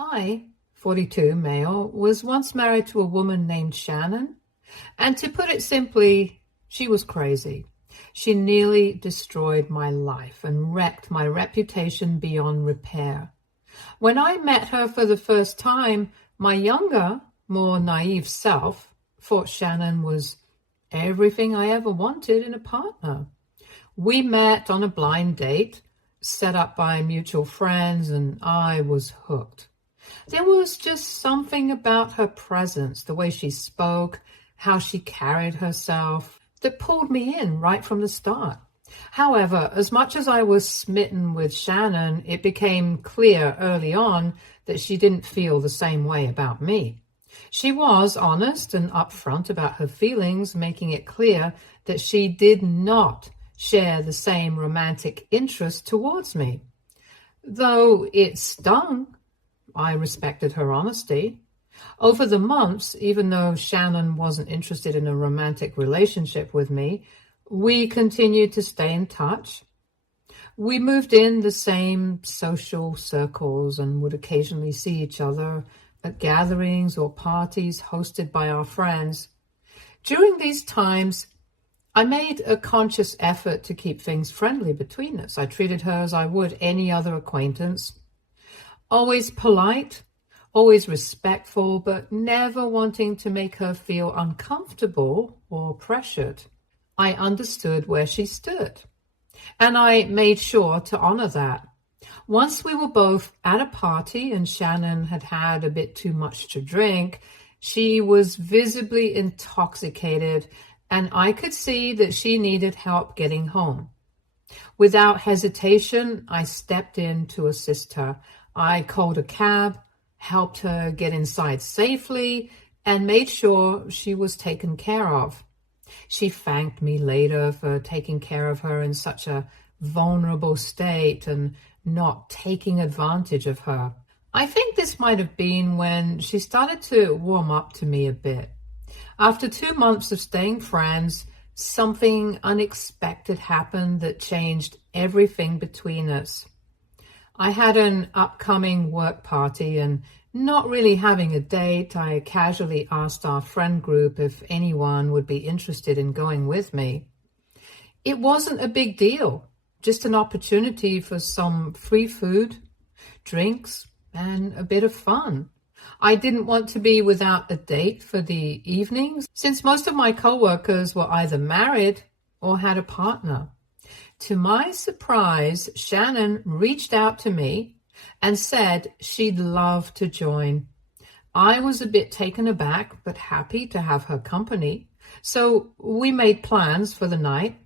I, 42 male, was once married to a woman named Shannon, and to put it simply, she was crazy. She nearly destroyed my life and wrecked my reputation beyond repair. When I met her for the first time, my younger, more naive self thought Shannon was everything I ever wanted in a partner. We met on a blind date, set up by mutual friends, and I was hooked. There was just something about her presence, the way she spoke, how she carried herself, that pulled me in right from the start. However, as much as I was smitten with Shannon, it became clear early on that she didn't feel the same way about me. She was honest and upfront about her feelings, making it clear that she did not share the same romantic interest towards me. Though it stung, I respected her honesty. Over the months, even though Shannon wasn't interested in a romantic relationship with me, we continued to stay in touch. We moved in the same social circles and would occasionally see each other at gatherings or parties hosted by our friends. During these times, I made a conscious effort to keep things friendly between us. I treated her as I would any other acquaintance. Always polite, always respectful, but never wanting to make her feel uncomfortable or pressured. I understood where she stood, and I made sure to honor that. Once we were both at a party and Shannon had had a bit too much to drink, she was visibly intoxicated, and I could see that she needed help getting home. Without hesitation, I stepped in to assist her. I called a cab, helped her get inside safely, and made sure she was taken care of. She thanked me later for taking care of her in such a vulnerable state and not taking advantage of her. I think this might have been when she started to warm up to me a bit. After 2 months of staying friends, something unexpected happened that changed everything between us. I had an upcoming work party, and not really having a date, I casually asked our friend group if anyone would be interested in going with me. It wasn't a big deal, just an opportunity for some free food, drinks, and a bit of fun. I didn't want to be without a date for the evenings, since most of my coworkers were either married or had a partner. To my surprise, Shannon reached out to me and said she'd love to join. I was a bit taken aback, but happy to have her company. So we made plans for the night.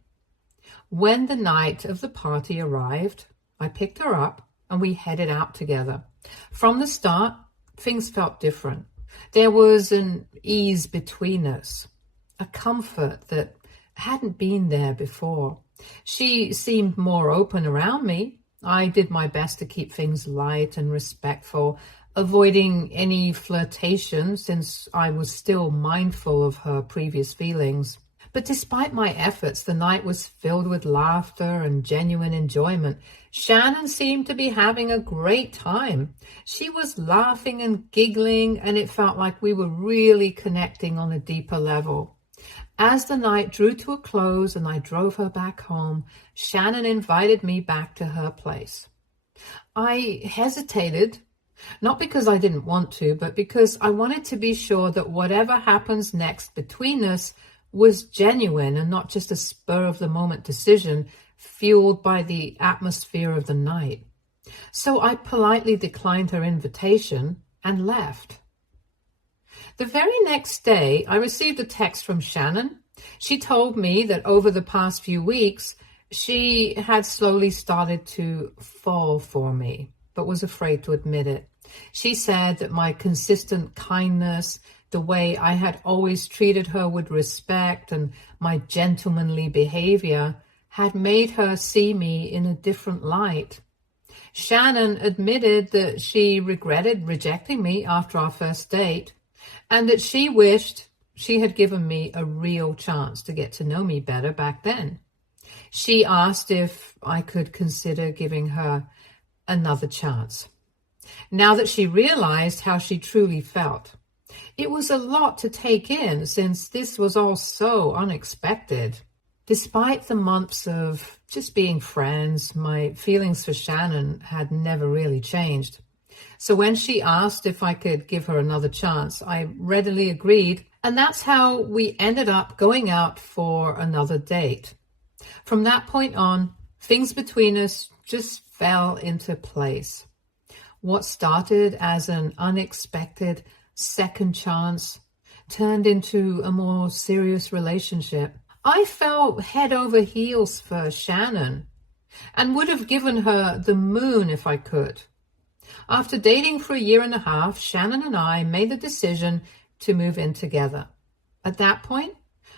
When the night of the party arrived, I picked her up and we headed out together. From the start, things felt different. There was an ease between us, a comfort that hadn't been there before. She seemed more open around me. I did my best to keep things light and respectful, avoiding any flirtation since I was still mindful of her previous feelings. But despite my efforts, the night was filled with laughter and genuine enjoyment. Shannon seemed to be having a great time. She was laughing and giggling, and it felt like we were really connecting on a deeper level. As the night drew to a close and I drove her back home, Shannon invited me back to her place. I hesitated, not because I didn't want to, but because I wanted to be sure that whatever happens next between us was genuine and not just a spur-of-the-moment decision fueled by the atmosphere of the night. So I politely declined her invitation and left. The very next day, I received a text from Shannon. She told me that over the past few weeks, she had slowly started to fall for me, but was afraid to admit it. She said that my consistent kindness, the way I had always treated her with respect, and my gentlemanly behavior had made her see me in a different light. Shannon admitted that she regretted rejecting me after our first date, and that she wished she had given me a real chance to get to know me better back then. She asked if I could consider giving her another chance. now that she realized how she truly felt. It was a lot to take in since this was all so unexpected. Despite the months of just being friends, my feelings for Shannon had never really changed. So when she asked if I could give her another chance, I readily agreed, and that's how we ended up going out for another date. From that point on, things between us just fell into place. What started as an unexpected second chance turned into a more serious relationship. I fell head over heels for Shannon and would have given her the moon if I could. After dating for a year and a half, Shannon and I made the decision to move in together. At that point,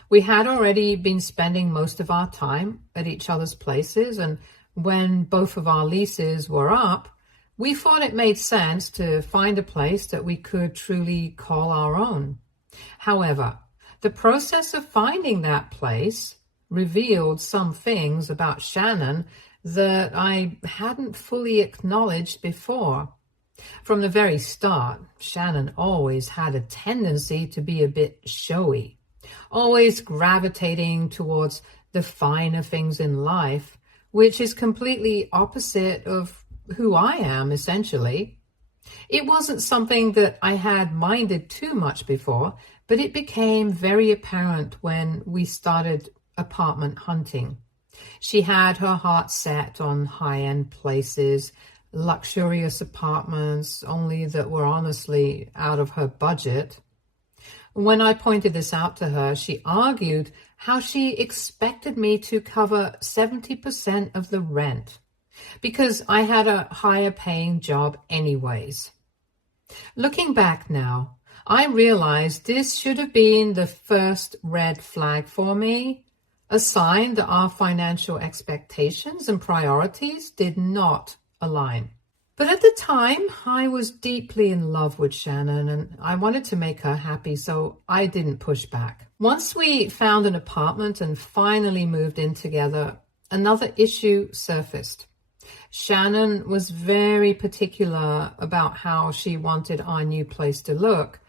we had already been spending most of our time at each other's places, and when both of our leases were up, we thought it made sense to find a place that we could truly call our own. However, the process of finding that place revealed some things about Shannon that I hadn't fully acknowledged before. From the very start, Shannon always had a tendency to be a bit showy, always gravitating towards the finer things in life, which is completely opposite of who I am, essentially. It wasn't something that I had minded too much before, but it became very apparent when we started apartment hunting. She had her heart set on high-end places, luxurious apartments, only that were honestly out of her budget. When I pointed this out to her, she argued how she expected me to cover 70% of the rent because I had a higher paying job anyways. Looking back now, I realized this should have been the first red flag for me, a sign that our financial expectations and priorities did not align. But at the time, I was deeply in love with Shannon and I wanted to make her happy, so I didn't push back. Once we found an apartment and finally moved in together, another issue surfaced. Shannon was very particular about how she wanted our new place to look.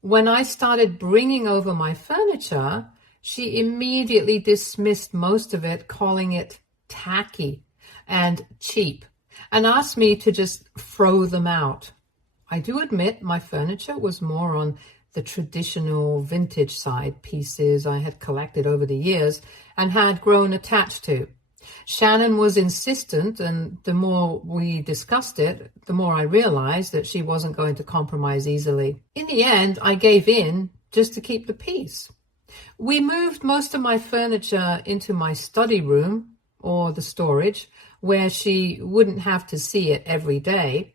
When I started bringing over my furniture, she immediately dismissed most of it, calling it tacky and cheap, and asked me to just throw them out. I do admit my furniture was more on the traditional vintage side, pieces I had collected over the years and had grown attached to. Shannon was insistent, and the more we discussed it, the more I realized that she wasn't going to compromise easily. In the end, I gave in just to keep the peace. We moved most of my furniture into my study room, or the storage, where she wouldn't have to see it every day.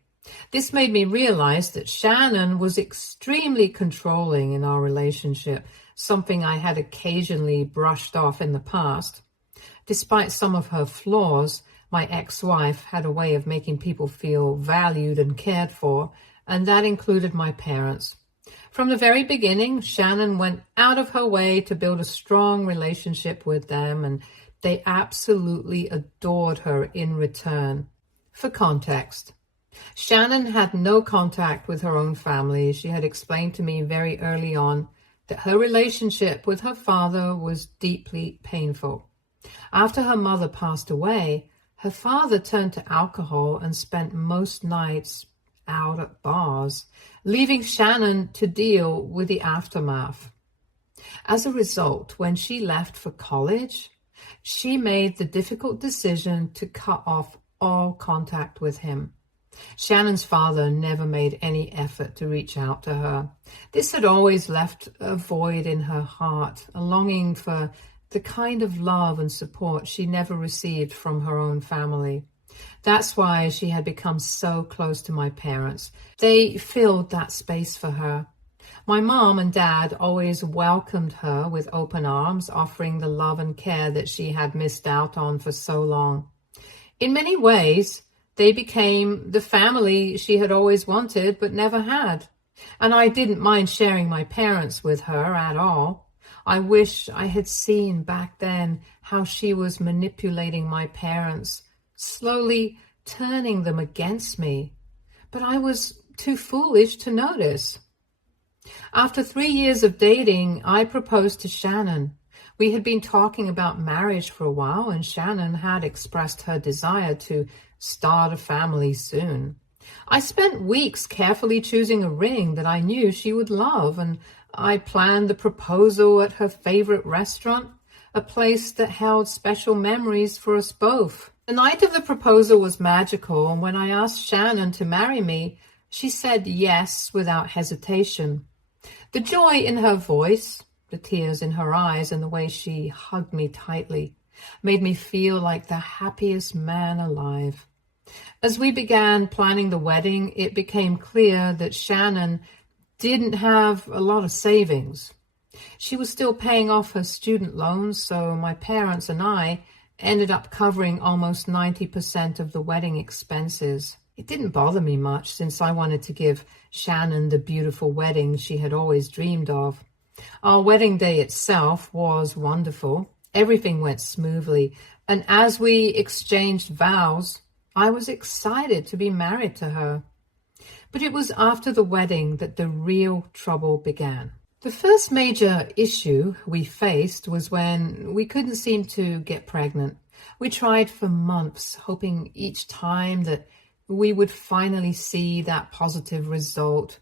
This made me realize that Shannon was extremely controlling in our relationship, something I had occasionally brushed off in the past. Despite some of her flaws, my ex-wife had a way of making people feel valued and cared for, and that included my parents. From the very beginning, Shannon went out of her way to build a strong relationship with them, and they absolutely adored her in return. For context, Shannon had no contact with her own family. She had explained to me very early on that her relationship with her father was deeply painful. After her mother passed away, her father turned to alcohol and spent most nights out at bars, leaving Shannon to deal with the aftermath. As a result, when she left for college, she made the difficult decision to cut off all contact with him. Shannon's father never made any effort to reach out to her. This had always left a void in her heart, a longing for the kind of love and support she never received from her own family. That's why she had become so close to my parents. They filled that space for her. My mom and dad always welcomed her with open arms, offering the love and care that she had missed out on for so long. In many ways, they became the family she had always wanted but never had. And I didn't mind sharing my parents with her at all. I wish I had seen back then how she was manipulating my parents, slowly turning them against me. but I was too foolish to notice. After 3 years of dating, I proposed to Shannon. We had been talking about marriage for a while, and Shannon had expressed her desire to start a family soon. I spent weeks carefully choosing a ring that I knew she would love, and I planned the proposal at her favorite restaurant, a place that held special memories for us both. The night of the proposal was magical, and when I asked Shannon to marry me, she said yes without hesitation. The joy in her voice, the tears in her eyes, and the way she hugged me tightly made me feel like the happiest man alive. As we began planning the wedding, it became clear that Shannon didn't have a lot of savings. She was still paying off her student loans, so my parents and I ended up covering almost 90% of the wedding expenses. It didn't bother me much, since I wanted to give Shannon the beautiful wedding she had always dreamed of. Our wedding day itself was wonderful. Everything went smoothly, and as we exchanged vows, I was excited to be married to her. But it was after the wedding that the real trouble began. The first major issue we faced was when we couldn't seem to get pregnant. We tried for months, hoping each time that we would finally see that positive result,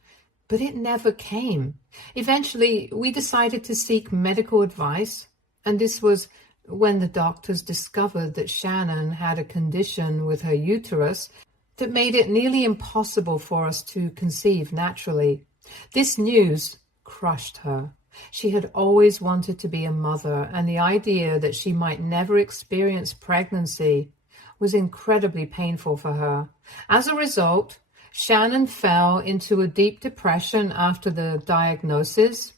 but it never came. Eventually, we decided to seek medical advice, and this was when the doctors discovered that Shannon had a condition with her uterus that made it nearly impossible for us to conceive naturally. This news crushed her. She had always wanted to be a mother, and the idea that she might never experience pregnancy was incredibly painful for her. As a result, Shannon fell into a deep depression after the diagnosis.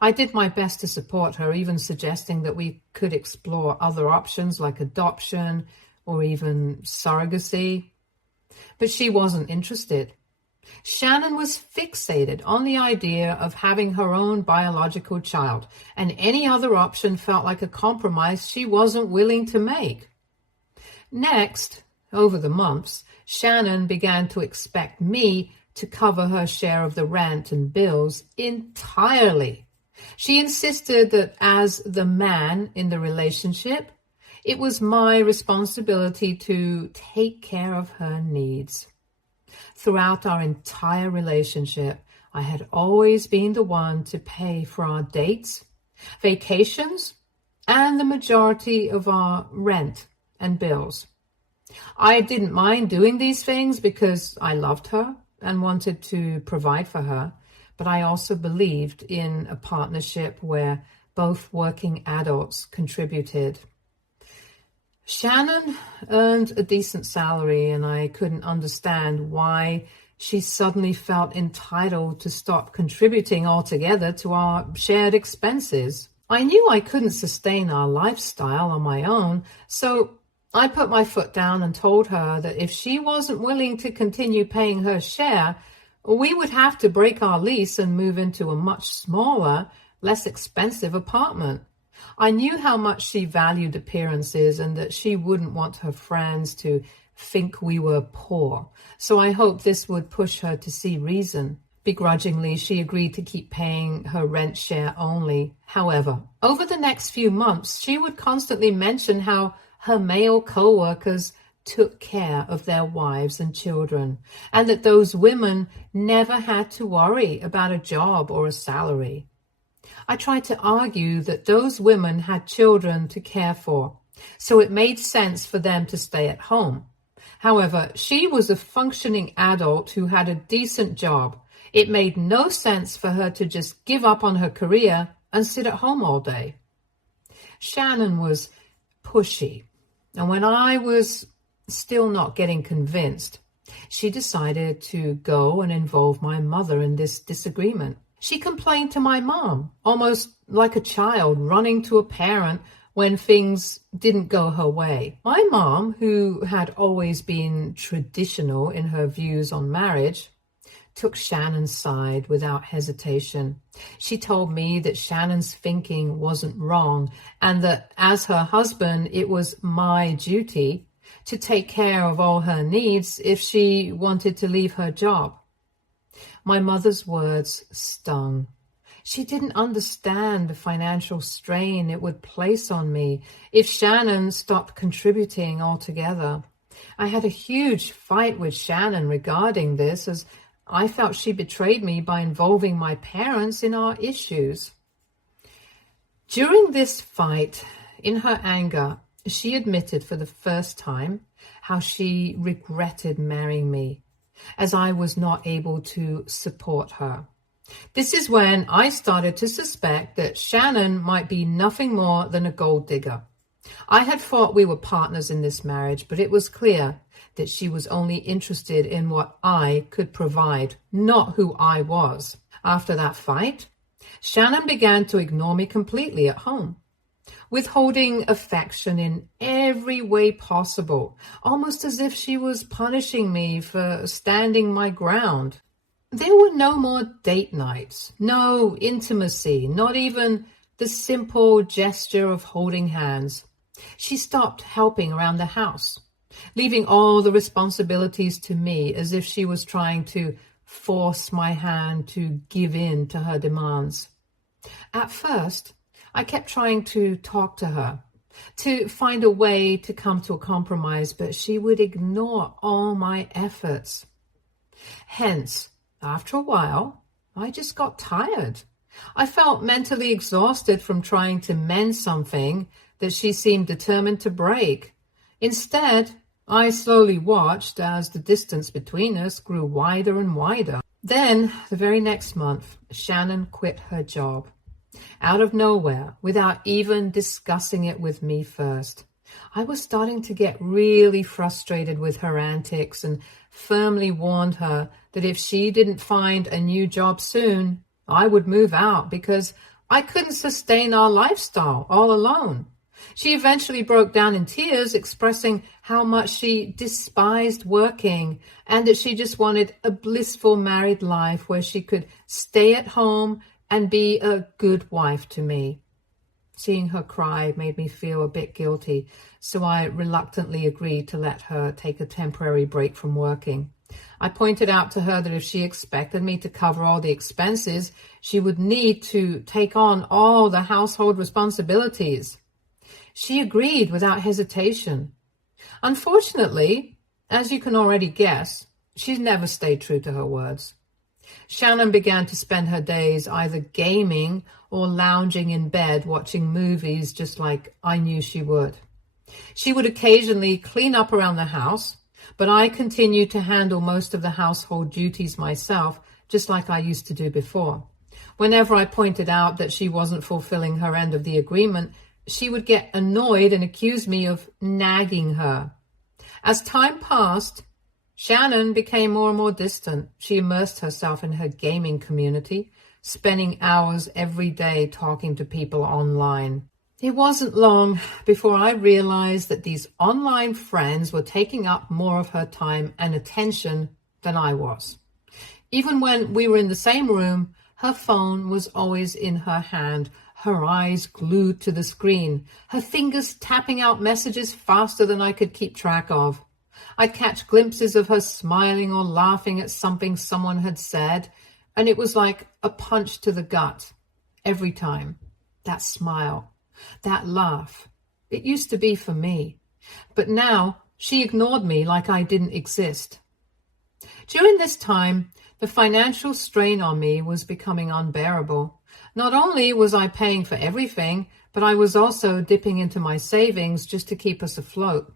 I did my best to support her, even suggesting that we could explore other options like adoption or even surrogacy. But she wasn't interested. Shannon was fixated on the idea of having her own biological child, and any other option felt like a compromise she wasn't willing to make. Next, over the months, Shannon began to expect me to cover her share of the rent and bills entirely. She insisted that as the man in the relationship, it was my responsibility to take care of her needs. Throughout our entire relationship, I had always been the one to pay for our dates, vacations, and the majority of our rent and bills. I didn't mind doing these things because I loved her and wanted to provide for her, but I also believed in a partnership where both working adults contributed. Shannon earned a decent salary, and I couldn't understand why she suddenly felt entitled to stop contributing altogether to our shared expenses. I knew I couldn't sustain our lifestyle on my own, so I put my foot down and told her that if she wasn't willing to continue paying her share, we would have to break our lease and move into a much smaller, less expensive apartment. I knew how much she valued appearances and that she wouldn't want her friends to think we were poor, so I hoped this would push her to see reason. Begrudgingly, she agreed to keep paying her rent share only. However, over the next few months, she would constantly mention how her male co-workers took care of their wives and children, and that those women never had to worry about a job or a salary. I tried to argue that those women had children to care for, so it made sense for them to stay at home. However, she was a functioning adult who had a decent job. It made no sense for her to just give up on her career and sit at home all day. Shannon was pushy, and when I was still not getting convinced, she decided to go and involve my mother in this disagreement. She complained to my mom, almost like a child running to a parent when things didn't go her way. My mom, who had always been traditional in her views on marriage, took Shannon's side without hesitation. She told me that Shannon's thinking wasn't wrong, and that as her husband, it was my duty to take care of all her needs if she wanted to leave her job. My mother's words stung. She didn't understand the financial strain it would place on me if Shannon stopped contributing altogether. I had a huge fight with Shannon regarding this, as I felt she betrayed me by involving my parents in our issues. During this fight, in her anger, she admitted for the first time how she regretted marrying me, as I was not able to support her. This is when I started to suspect that Shannon might be nothing more than a gold digger. I had thought we were partners in this marriage, but it was clear that she was only interested in what I could provide, not who I was. After that fight, Shannon began to ignore me completely at home, withholding affection in every way possible, almost as if she was punishing me for standing my ground. There were no more date nights, no intimacy, not even the simple gesture of holding hands. She stopped helping around the house, leaving all the responsibilities to me, as if she was trying to force my hand to give in to her demands. At first, I kept trying to talk to her, to find a way to come to a compromise, but she would ignore all my efforts. Hence, after a while, I just got tired. I felt mentally exhausted from trying to mend something that she seemed determined to break. Instead, I slowly watched as the distance between us grew wider and wider. Then, the very next month, Shannon quit her job. Out of nowhere, without even discussing it with me first. I was starting to get really frustrated with her antics and firmly warned her that if she didn't find a new job soon, I would move out because I couldn't sustain our lifestyle all alone. She eventually broke down in tears, expressing how much she despised working and that she just wanted a blissful married life where she could stay at home and be a good wife to me. Seeing her cry made me feel a bit guilty, so I reluctantly agreed to let her take a temporary break from working. I pointed out to her that if she expected me to cover all the expenses, she would need to take on all the household responsibilities. She agreed without hesitation. Unfortunately, as you can already guess, she's never stayed true to her words. Shannon began to spend her days either gaming or lounging in bed watching movies, just like I knew she would. She would occasionally clean up around the house, but I continued to handle most of the household duties myself, just like I used to do before. Whenever I pointed out that she wasn't fulfilling her end of the agreement, she would get annoyed and accuse me of nagging her. As time passed, Shannon became more and more distant. She immersed herself in her gaming community, spending hours every day talking to people online. It wasn't long before I realized that these online friends were taking up more of her time and attention than I was. Even when we were in the same room, her phone was always in her hand, her eyes glued to the screen, her fingers tapping out messages faster than I could keep track of. I'd catch glimpses of her smiling or laughing at something someone had said, and it was like a punch to the gut every time. That smile, that laugh, it used to be for me, but now she ignored me like I didn't exist. During this time, the financial strain on me was becoming unbearable. Not only was I paying for everything, but I was also dipping into my savings just to keep us afloat.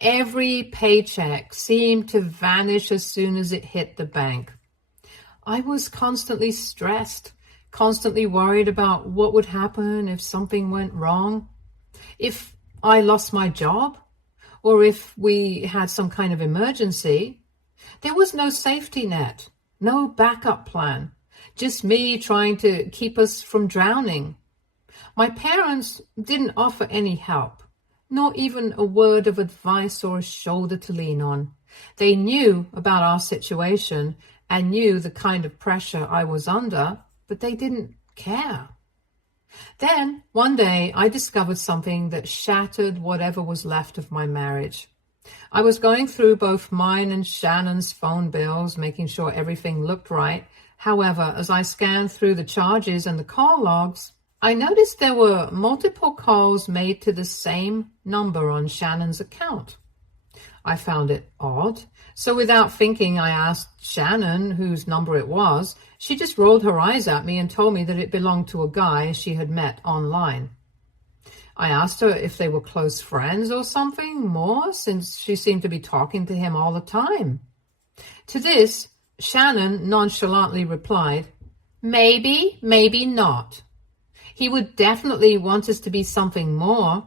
Every paycheck seemed to vanish as soon as it hit the bank. I was constantly stressed, constantly worried about what would happen if something went wrong, if I lost my job, or if we had some kind of emergency. There was no safety net, no backup plan, just me trying to keep us from drowning. My parents didn't offer any help, nor even a word of advice or a shoulder to lean on. They knew about our situation and knew the kind of pressure I was under, but they didn't care. Then, one day, I discovered something that shattered whatever was left of my marriage. I was going through both mine and Shannon's phone bills, making sure everything looked right. However, as I scanned through the charges and the call logs, I noticed there were multiple calls made to the same number on Shannon's account. I found it odd, so without thinking, I asked Shannon whose number it was. She just rolled her eyes at me and told me that it belonged to a guy she had met online. I asked her if they were close friends or something more, since she seemed to be talking to him all the time. To this, Shannon nonchalantly replied, "Maybe, maybe not. He would definitely want us to be something more."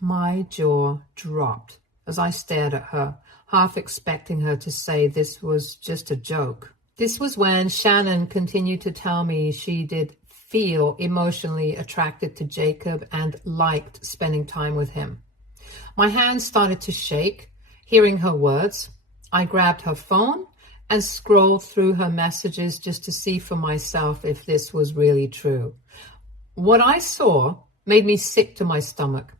My jaw dropped as I stared at her, half expecting her to say this was just a joke. This was when Shannon continued to tell me she did feel emotionally attracted to Jacob and liked spending time with him. My hands started to shake, hearing her words. I grabbed her phone and scrolled through her messages just to see for myself if this was really true. What I saw made me sick to my stomach.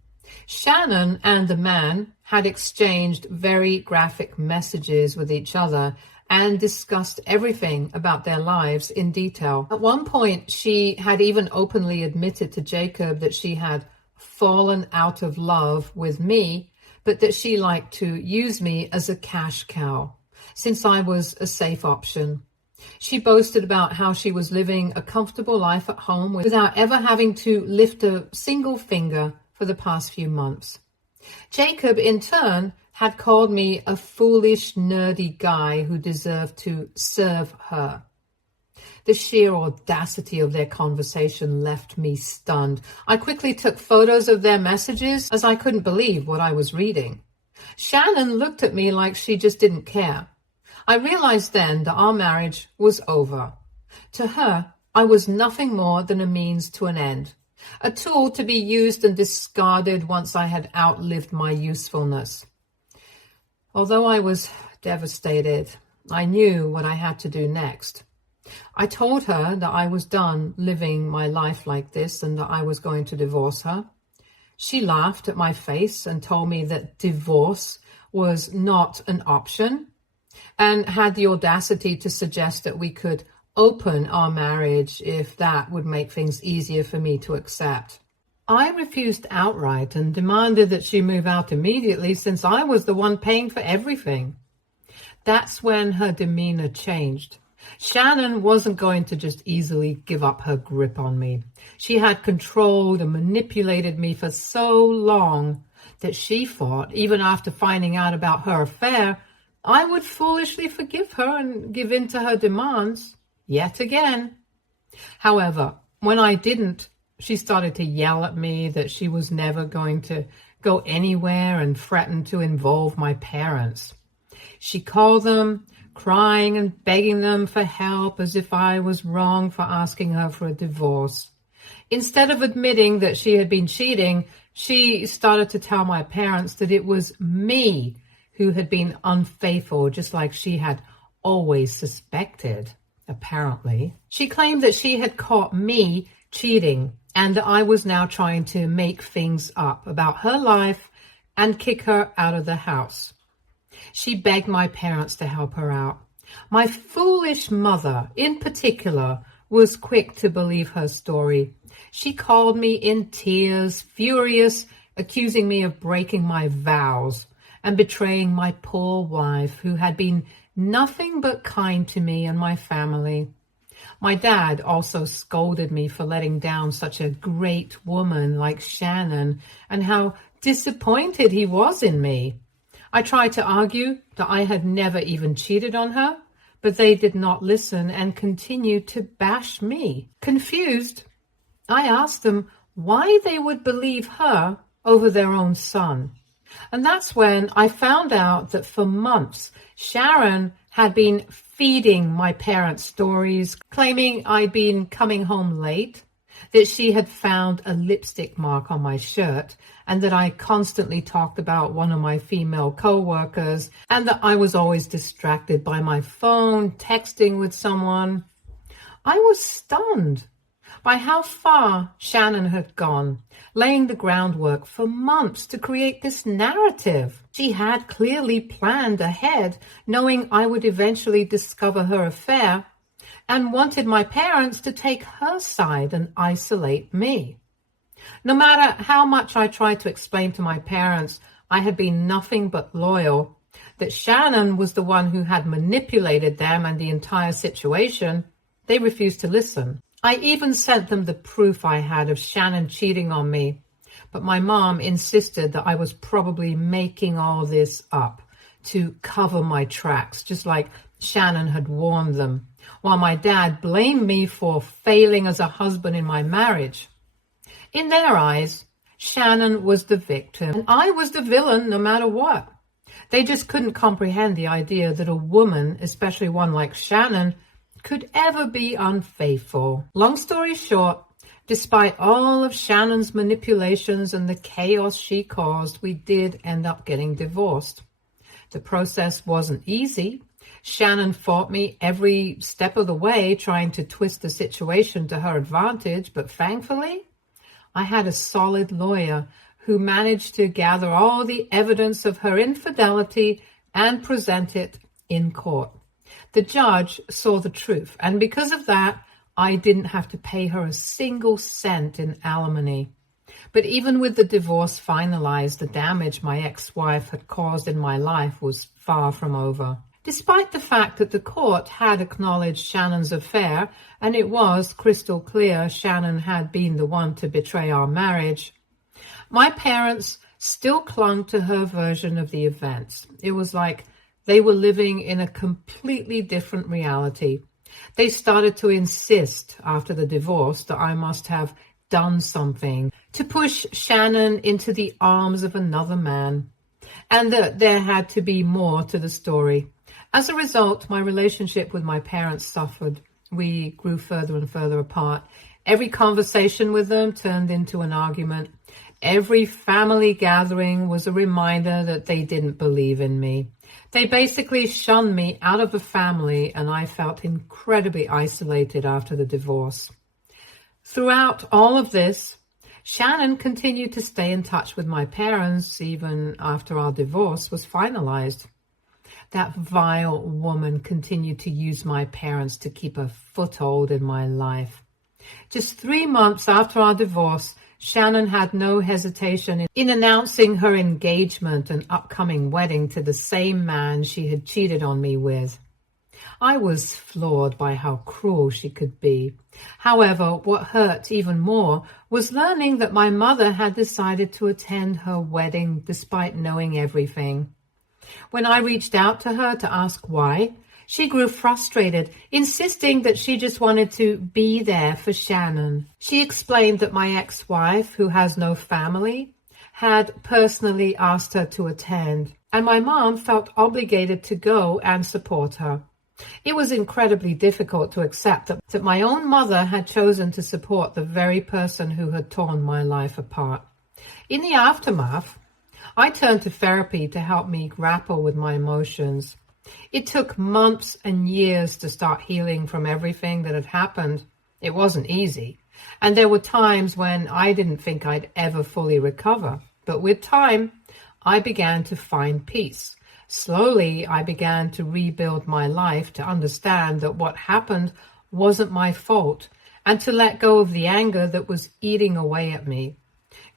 Shannon and the man had exchanged very graphic messages with each other and discussed everything about their lives in detail. At one point, she had even openly admitted to Jacob that she had fallen out of love with me, but that she liked to use me as a cash cow, since I was a safe option. She boasted about how she was living a comfortable life at home without ever having to lift a single finger for the past few months. Jacob, in turn, had called me a foolish, nerdy guy who deserved to serve her. The sheer audacity of their conversation left me stunned. I quickly took photos of their messages as I couldn't believe what I was reading. Shannon looked at me like she just didn't care. I realized then that our marriage was over. To her, I was nothing more than a means to an end, a tool to be used and discarded once I had outlived my usefulness. Although I was devastated, I knew what I had to do next. I told her that I was done living my life like this and that I was going to divorce her. She laughed at my face and told me that divorce was not an option, and had the audacity to suggest that we could open our marriage if that would make things easier for me to accept. I refused outright and demanded that she move out immediately since I was the one paying for everything. That's when her demeanor changed. Shannon wasn't going to just easily give up her grip on me. She had controlled and manipulated me for so long that she thought, even after finding out about her affair, I would foolishly forgive her and give in to her demands yet again. However, when I didn't, she started to yell at me that she was never going to go anywhere and threatened to involve my parents. She called them, crying and begging them for help as if I was wrong for asking her for a divorce. Instead of admitting that she had been cheating, she started to tell my parents that it was me who had been unfaithful, just like she had always suspected, apparently. She claimed that she had caught me cheating and that I was now trying to make things up about her life and kick her out of the house. She begged my parents to help her out. My foolish mother, in particular, was quick to believe her story. She called me in tears, furious, accusing me of breaking my vows and betraying my poor wife, who had been nothing but kind to me and my family. My dad also scolded me for letting down such a great woman like Shannon and how disappointed he was in me. I tried to argue that I had never even cheated on her, but they did not listen and continued to bash me. Confused, I asked them why they would believe her over their own son. And that's when I found out that for months, Sharon had been feeding my parents stories, claiming I'd been coming home late, that she had found a lipstick mark on my shirt, and that I constantly talked about one of my female co-workers, and that I was always distracted by my phone, texting with someone. I was stunned. by how far Shannon had gone, laying the groundwork for months to create this narrative. She had clearly planned ahead, knowing I would eventually discover her affair, and wanted my parents to take her side and isolate me. No matter how much I tried to explain to my parents I had been nothing but loyal, that Shannon was the one who had manipulated them and the entire situation, they refused to listen. I even sent them the proof I had of Shannon cheating on me, but my mom insisted that I was probably making all this up to cover my tracks, just like Shannon had warned them, while my dad blamed me for failing as a husband in my marriage. In their eyes, Shannon was the victim, and I was the villain no matter what. They just couldn't comprehend the idea that a woman, especially one like Shannon, could ever be unfaithful. Long story short, despite all of Shannon's manipulations and the chaos she caused, we did end up getting divorced. The process wasn't easy. Shannon fought me every step of the way, trying to twist the situation to her advantage, but thankfully, I had a solid lawyer who managed to gather all the evidence of her infidelity and present it in court. The judge saw the truth, and because of that, I didn't have to pay her a single cent in alimony. But even with the divorce finalized, the damage my ex-wife had caused in my life was far from over. Despite the fact that the court had acknowledged Shannon's affair, and it was crystal clear Shannon had been the one to betray our marriage, my parents still clung to her version of the events. It was like they were living in a completely different reality. They started to insist after the divorce that I must have done something to push Shannon into the arms of another man, and that there had to be more to the story. As a result, my relationship with my parents suffered. We grew further and further apart. Every conversation with them turned into an argument. Every family gathering was a reminder that they didn't believe in me. They basically shunned me out of the family, and I felt incredibly isolated after the divorce. Throughout all of this, Shannon continued to stay in touch with my parents even after our divorce was finalized. That vile woman continued to use my parents to keep a foothold in my life. Just 3 months after our divorce, Shannon had no hesitation in announcing her engagement and upcoming wedding to the same man she had cheated on me with. I was floored by how cruel she could be. However, what hurt even more was learning that my mother had decided to attend her wedding despite knowing everything. When I reached out to her to ask why, she grew frustrated, insisting that she just wanted to be there for Shannon. She explained that my ex-wife, who has no family, had personally asked her to attend, and my mom felt obligated to go and support her. It was incredibly difficult to accept that my own mother had chosen to support the very person who had torn my life apart. In the aftermath, I turned to therapy to help me grapple with my emotions. It took months and years to start healing from everything that had happened. It wasn't easy, and there were times when I didn't think I'd ever fully recover. But with time, I began to find peace. Slowly, I began to rebuild my life, to understand that what happened wasn't my fault, and to let go of the anger that was eating away at me.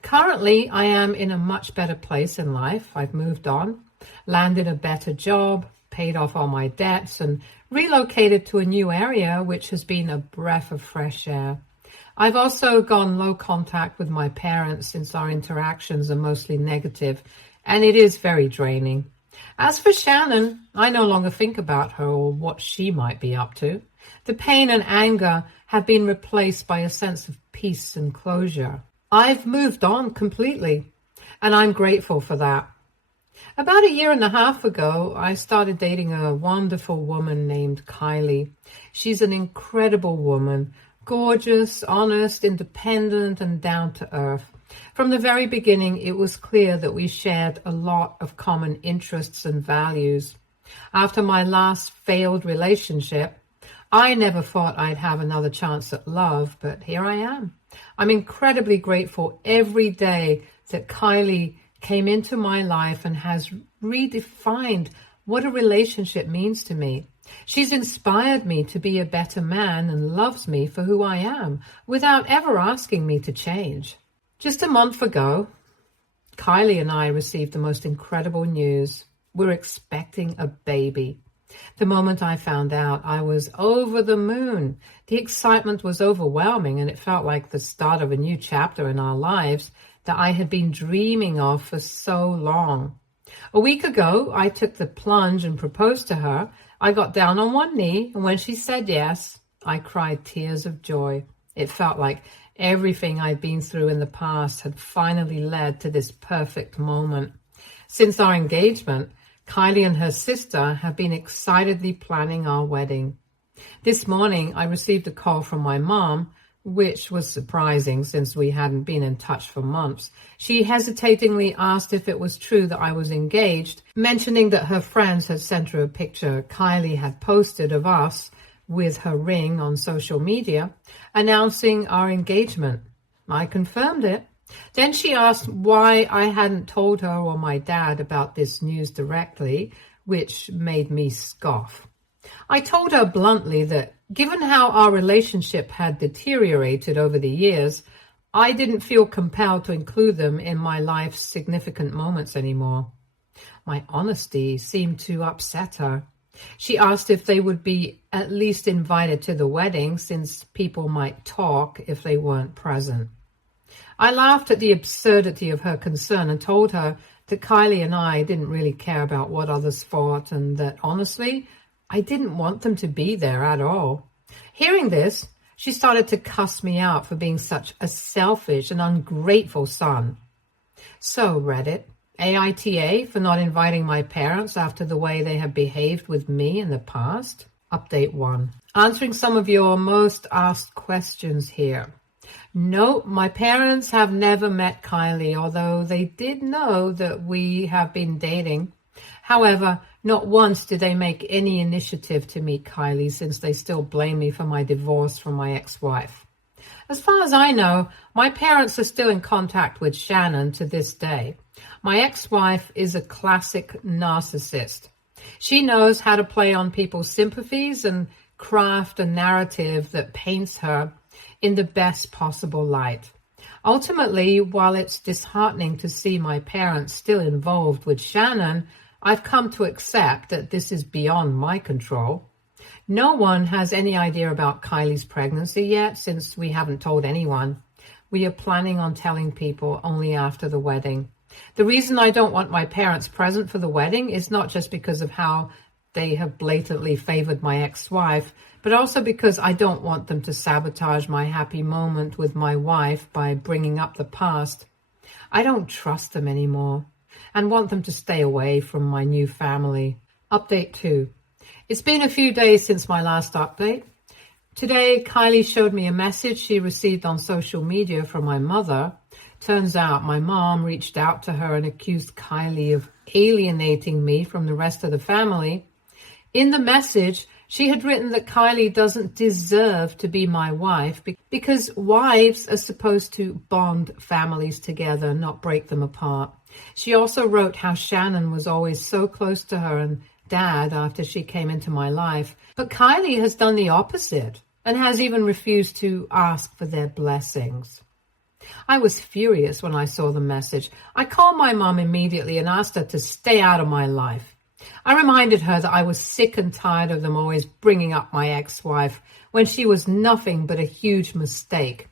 Currently, I am in a much better place in life. I've moved on, landed a better job, paid off all my debts, and relocated to a new area, which has been a breath of fresh air. I've also gone low contact with my parents since our interactions are mostly negative, and it is very draining. As for Shannon, I no longer think about her or what she might be up to. The pain and anger have been replaced by a sense of peace and closure. I've moved on completely, and I'm grateful for that. About 1.5 years ago, I started dating a wonderful woman named Kylie. She's an incredible woman, gorgeous, honest, independent, and down to earth. From the very beginning, it was clear that we shared a lot of common interests and values. After my last failed relationship, I never thought I'd have another chance at love, but here I am. I'm incredibly grateful every day that Kylie came into my life and has redefined what a relationship means to me. She's inspired me to be a better man and loves me for who I am without ever asking me to change. Just a month ago, Kylie and I received the most incredible news. We're expecting a baby. The moment I found out, I was over the moon. The excitement was overwhelming, and it felt like the start of a new chapter in our lives that I had been dreaming of for so long. A week ago, I took the plunge and proposed to her. I got down on one knee, and when she said yes, I cried tears of joy. It felt like everything I'd been through in the past had finally led to this perfect moment. Since our engagement, Kylie and her sister have been excitedly planning our wedding. This morning, I received a call from my mom, which was surprising since we hadn't been in touch for months. She hesitatingly asked if it was true that I was engaged, mentioning that her friends had sent her a picture Kylie had posted of us with her ring on social media, announcing our engagement. I confirmed it. Then she asked why I hadn't told her or my dad about this news directly, which made me scoff. I told her bluntly that given how our relationship had deteriorated over the years, I didn't feel compelled to include them in my life's significant moments anymore. My honesty seemed to upset her. She asked if they would be at least invited to the wedding, since people might talk if they weren't present. I laughed at the absurdity of her concern and told her that Kylie and I didn't really care about what others thought, and that honestly, I didn't want them to be there at all. Hearing this, she started to cuss me out for being such a selfish and ungrateful son. So, Reddit, AITA for not inviting my parents after the way they have behaved with me in the past? Update 1. Answering some of your most asked questions here. No, my parents have never met Kylie, although they did know that we have been dating. However, not once did they make any initiative to meet Kylie, since they still blame me for my divorce from my ex-wife. As far as I know, my parents are still in contact with Shannon to this day. My ex-wife is a classic narcissist. She knows how to play on people's sympathies and craft a narrative that paints her in the best possible light. Ultimately, while it's disheartening to see my parents still involved with Shannon, I've come to accept that this is beyond my control. No one has any idea about Kylie's pregnancy yet, since we haven't told anyone. We are planning on telling people only after the wedding. The reason I don't want my parents present for the wedding is not just because of how they have blatantly favored my ex-wife, but also because I don't want them to sabotage my happy moment with my wife by bringing up the past. I don't trust them anymore and want them to stay away from my new family. Update 2. It's been a few days since my last update. Today, Kylie showed me a message she received on social media from my mother. Turns out my mom reached out to her and accused Kylie of alienating me from the rest of the family. In the message, she had written that Kylie doesn't deserve to be my wife because wives are supposed to bond families together, not break them apart. She also wrote how Shannon was always so close to her and Dad after she came into my life. But Kylie has done the opposite and has even refused to ask for their blessings. I was furious when I saw the message. I called my mom immediately and asked her to stay out of my life. I reminded her that I was sick and tired of them always bringing up my ex-wife when she was nothing but a huge mistake.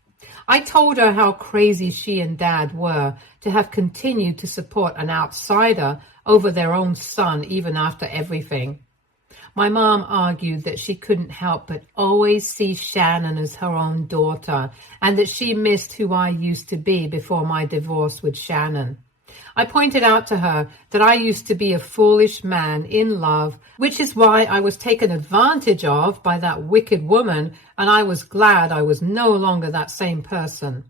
I told her how crazy she and Dad were to have continued to support an outsider over their own son even after everything. My mom argued that she couldn't help but always see Shannon as her own daughter and that she missed who I used to be before my divorce with Shannon. I pointed out to her that I used to be a foolish man in love, which is why I was taken advantage of by that wicked woman, and I was glad I was no longer that same person.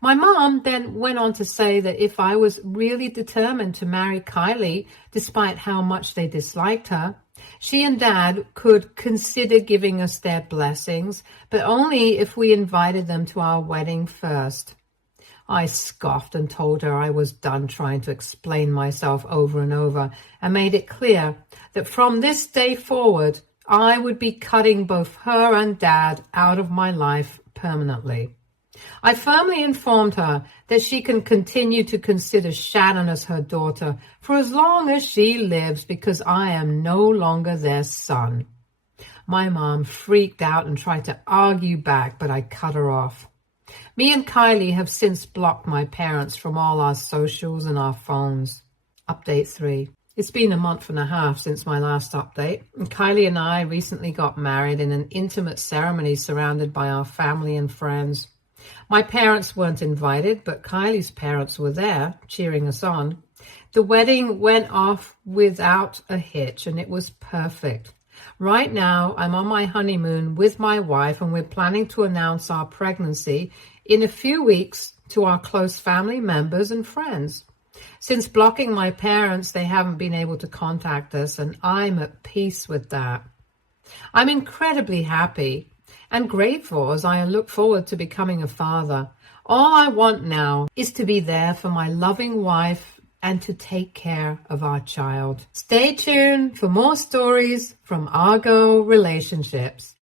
My mom then went on to say that if I was really determined to marry Kylie, despite how much they disliked her, She and Dad could consider giving us their blessings, but only if we invited them to our wedding first. I scoffed and told her I was done trying to explain myself over and over, and made it clear that from this day forward, I would be cutting both her and Dad out of my life permanently. I firmly informed her that she can continue to consider Shannon as her daughter for as long as she lives, because I am no longer their son. My mom freaked out and tried to argue back, but I cut her off. Me and Kylie have since blocked my parents from all our socials and our phones. Update 3. It's been a month and a half since my last update, and Kylie and I recently got married in an intimate ceremony surrounded by our family and friends. My parents weren't invited, but Kylie's parents were there, cheering us on. The wedding went off without a hitch, and it was perfect. Right now, I'm on my honeymoon with my wife, and we're planning to announce our pregnancy in a few weeks to our close family members and friends. Since blocking my parents, they haven't been able to contact us, and I'm at peace with that. I'm incredibly happy and grateful as I look forward to becoming a father. All I want now is to be there for my loving wife and to take care of our child. Stay tuned for more stories from Argo Relationships.